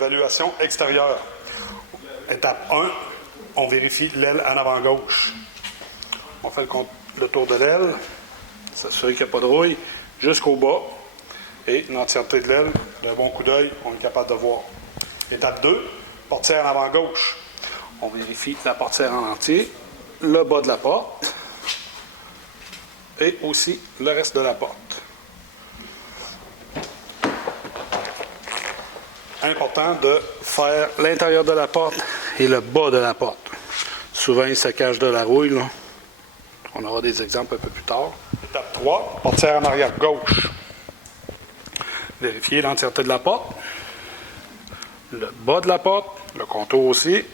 évaluation extérieure. Étape 1, on vérifie l'aile en avant gauche. On fait le tour de l'aile, s'assurer qu'il n'y a pas de rouille, jusqu'au bas. Et l'entièreté de l'aile, d'un bon coup d'œil, on est capable de voir. Étape 2, portière en avant gauche. On vérifie la portière en entier, le bas de la porte et aussi le reste de la porte. Important de faire l'intérieur de la porte et le bas de la porte. Souvent, il se cache de la rouille, là. On aura des exemples un peu plus tard. Étape 3, portière en arrière gauche. Vérifier l'entièreté de la porte, le bas de la porte, le contour aussi,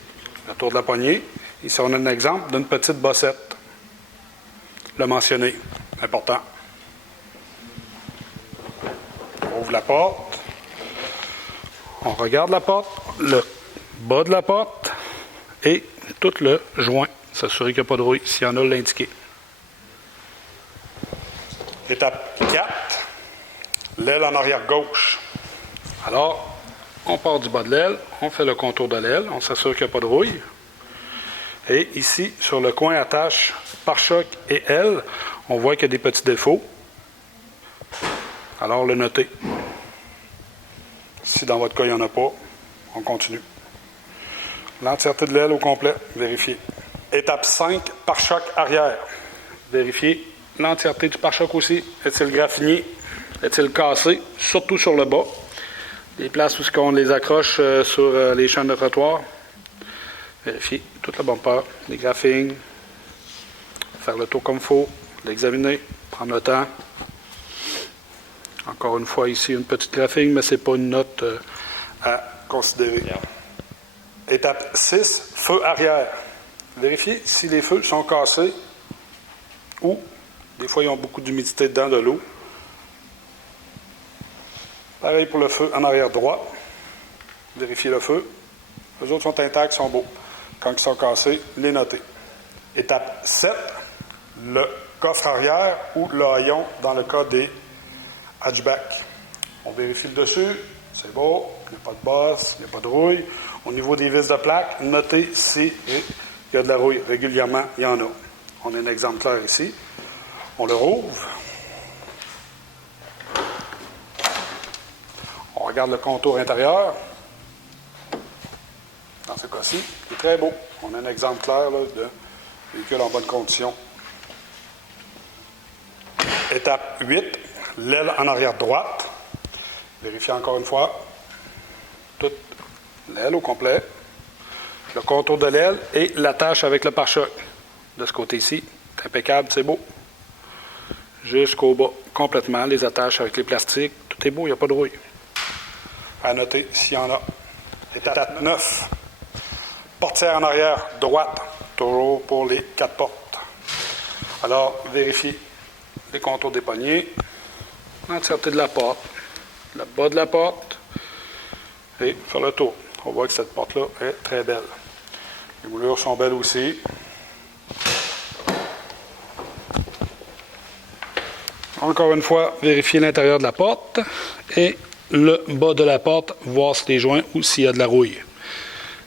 le tour de la poignée. Ici, on a un exemple d'une petite bossette. Le mentionner, important. On ouvre la porte. On regarde la porte, le bas de la porte et tout le joint. S'assurer qu'il n'y a pas de rouille, s'il y en a, l'indiquer. Étape 4, l'aile en arrière gauche. Alors, on part du bas de l'aile, on fait le contour de l'aile, on s'assure qu'il n'y a pas de rouille. Et ici, sur le coin attache pare-choc et aile, on voit qu'il y a des petits défauts. Alors, le noter. Si dans votre cas, il n'y en a pas, on continue. L'entièreté de l'aile au complet, vérifier. Étape 5, pare-choc arrière. Vérifier l'entièreté du pare-choc aussi. Est-il graffiné? Est-il cassé? Surtout sur le bas. Les places où on les accroche sur les chaînes de trottoir. Vérifier tout le bumper, les graphings. Faire le tour comme il faut. L'examiner. Prendre le temps. Encore une fois, ici, une petite graphing, mais ce n'est pas une note à considérer. Étape 6, feu arrière. Vérifier si les feux sont cassés ou, des fois, ils ont beaucoup d'humidité dedans, de l'eau. Pareil pour le feu en arrière droit. Vérifier le feu. Les autres sont intacts, sont beaux. Quand ils sont cassés, les noter. Étape 7, le coffre arrière ou le haillon dans le cas des hatchback. On vérifie le dessus, c'est beau, il n'y a pas de bosse, il n'y a pas de rouille. Au niveau des vis de plaque, notez si il y a de la rouille. Régulièrement, il y en a. On a un exemple clair ici. On le rouvre. On regarde le contour intérieur. Dans ce cas-ci, il est très beau. On a un exemple clair là, de véhicule en bonne condition. Étape 8. L'aile en arrière droite. Vérifiez encore une fois toute l'aile au complet. Le contour de l'aile et l'attache avec le pare-choc. De ce côté-ci, c'est impeccable, c'est beau. Jusqu'au bas, complètement. Les attaches avec les plastiques, tout est beau, il n'y a pas de rouille. À noter s'il y en a. Étape 9. Portière en arrière droite. Toujours pour les 4 portes. Alors, vérifiez les contours des poignées. L'entièreté de la porte, le bas de la porte et faire le tour. On voit que cette porte-là est très belle. Les moulures sont belles aussi. Encore une fois, vérifier l'intérieur de la porte et le bas de la porte, voir si les joints ou s'il y a de la rouille.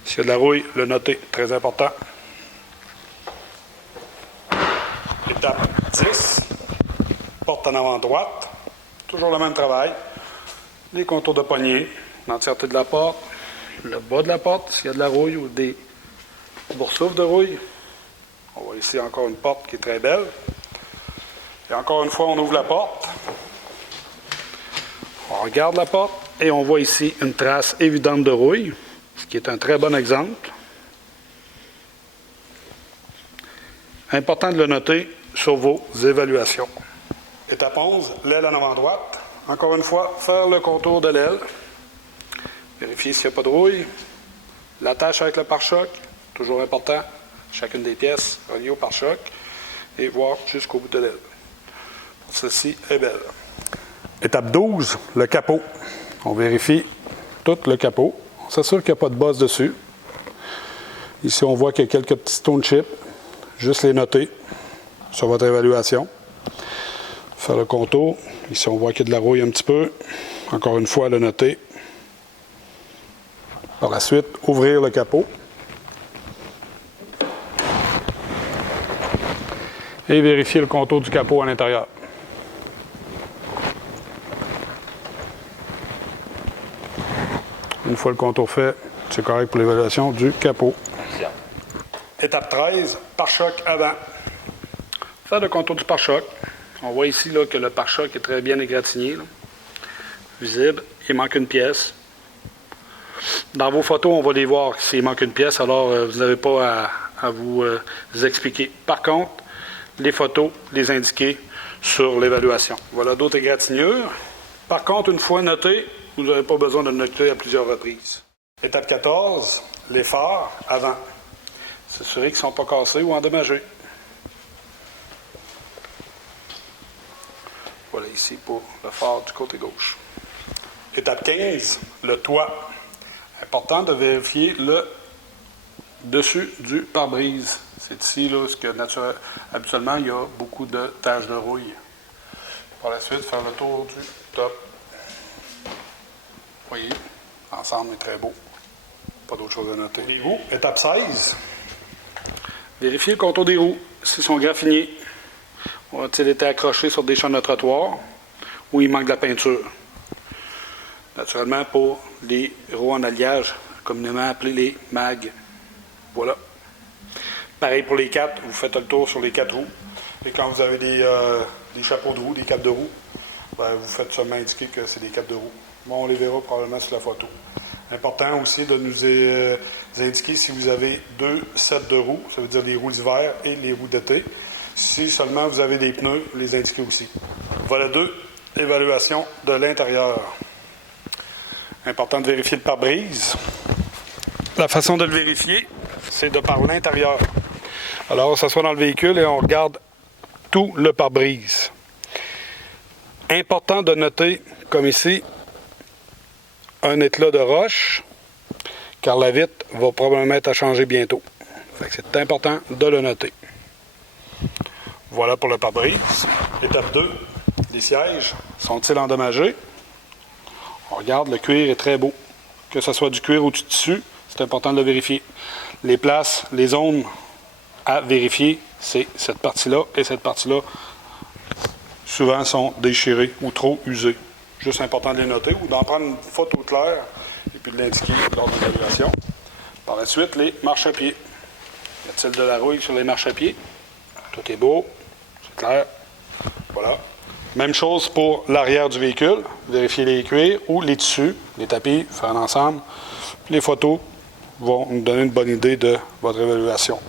S'il y a de la rouille, le noter, très important. Étape 10, porte en avant droite. Toujours le même travail. Les contours de poignée, l'entièreté de la porte, le bas de la porte, s'il y a de la rouille ou des boursoufles de rouille. On voit ici encore une porte qui est très belle. Et encore une fois, on ouvre la porte. On regarde la porte et on voit ici une trace évidente de rouille, ce qui est un très bon exemple. Important de le noter sur vos évaluations. Étape 11, l'aile en avant droite. Encore une fois, faire le contour de l'aile. Vérifier s'il n'y a pas de rouille. L'attache avec le pare-choc, toujours important. Chacune des pièces reliées au pare-choc. Et voir jusqu'au bout de l'aile. Celle-ci est belle. Étape 12, le capot. On vérifie tout le capot. On s'assure qu'il n'y a pas de bosse dessus. Ici, on voit qu'il y a quelques petits stone chips. Juste les noter sur votre évaluation. Faire le contour. Ici, on voit qu'il y a de la rouille un petit peu. Encore une fois, le noter. Par la suite, ouvrir le capot. Et vérifier le contour du capot à l'intérieur. Une fois le contour fait, c'est correct pour l'évaluation du capot. Étape 13, pare-choc avant. Faire le contour du pare-choc. On voit ici là, que le pare-choc est très bien égratigné. Là. Visible. Il manque une pièce. Dans vos photos, on va les voir s'il manque une pièce, alors vous n'avez pas à vous expliquer. Par contre, les photos, les indiquer sur l'évaluation. Voilà d'autres égratignures. Par contre, une fois noté, vous n'avez pas besoin de le noter à plusieurs reprises. Étape 14, les phares avant. S'assurer qu'ils ne sont pas cassés ou endommagés. Voilà ici pour le phare du côté gauche. Étape 15, le toit. Important de vérifier le dessus du pare-brise. C'est ici là, ce que habituellement il y a beaucoup de taches de rouille. Par la suite, faire le tour du top. Vous voyez, l'ensemble est très beau. Pas d'autre chose à noter. Les roues, étape 16. Vérifier le contour des roues, s'ils sont graffinés. Ont-ils été accrochés sur des chaînes de trottoir ou il manque de la peinture? Naturellement, pour les roues en alliage, communément appelés les mags. Voilà. Pareil pour les 4, vous faites le tour sur les 4 roues. Et quand vous avez des chapeaux de roue, des capes de roue, ben, vous faites seulement indiquer que c'est des capes de roue. Bon, on les verra probablement sur la photo. Important aussi de nous indiquer si vous avez 2 sets de roues, ça veut dire les roues d'hiver et les roues d'été. Si seulement vous avez des pneus, les indiquer aussi. Voilà 2 évaluations de l'intérieur. Important de vérifier le pare-brise. La façon de le vérifier, c'est de par l'intérieur. Alors, on s'assoit dans le véhicule et on regarde tout le pare-brise. Important de noter, comme ici, un éclat de roche, car la vitre va probablement être à changer bientôt. C'est important de le noter. Voilà pour le pare-brise. Étape 2, les sièges sont-ils endommagés? On regarde, le cuir est très beau. Que ce soit du cuir ou du tissu, c'est important de le vérifier. Les places, les zones à vérifier, c'est cette partie-là et cette partie-là, souvent sont déchirées ou trop usées. Juste important de les noter ou d'en prendre une photo claire et puis de l'indiquer lors de l'évaluation. Par la suite, les marchepieds. Y a-t-il de la rouille sur les marchepieds? Tout est beau, c'est clair. Voilà. Même chose pour l'arrière du véhicule. Vérifier les cuirs ou les tissus, les tapis, faire un ensemble. Les photos vont nous donner une bonne idée de votre évaluation.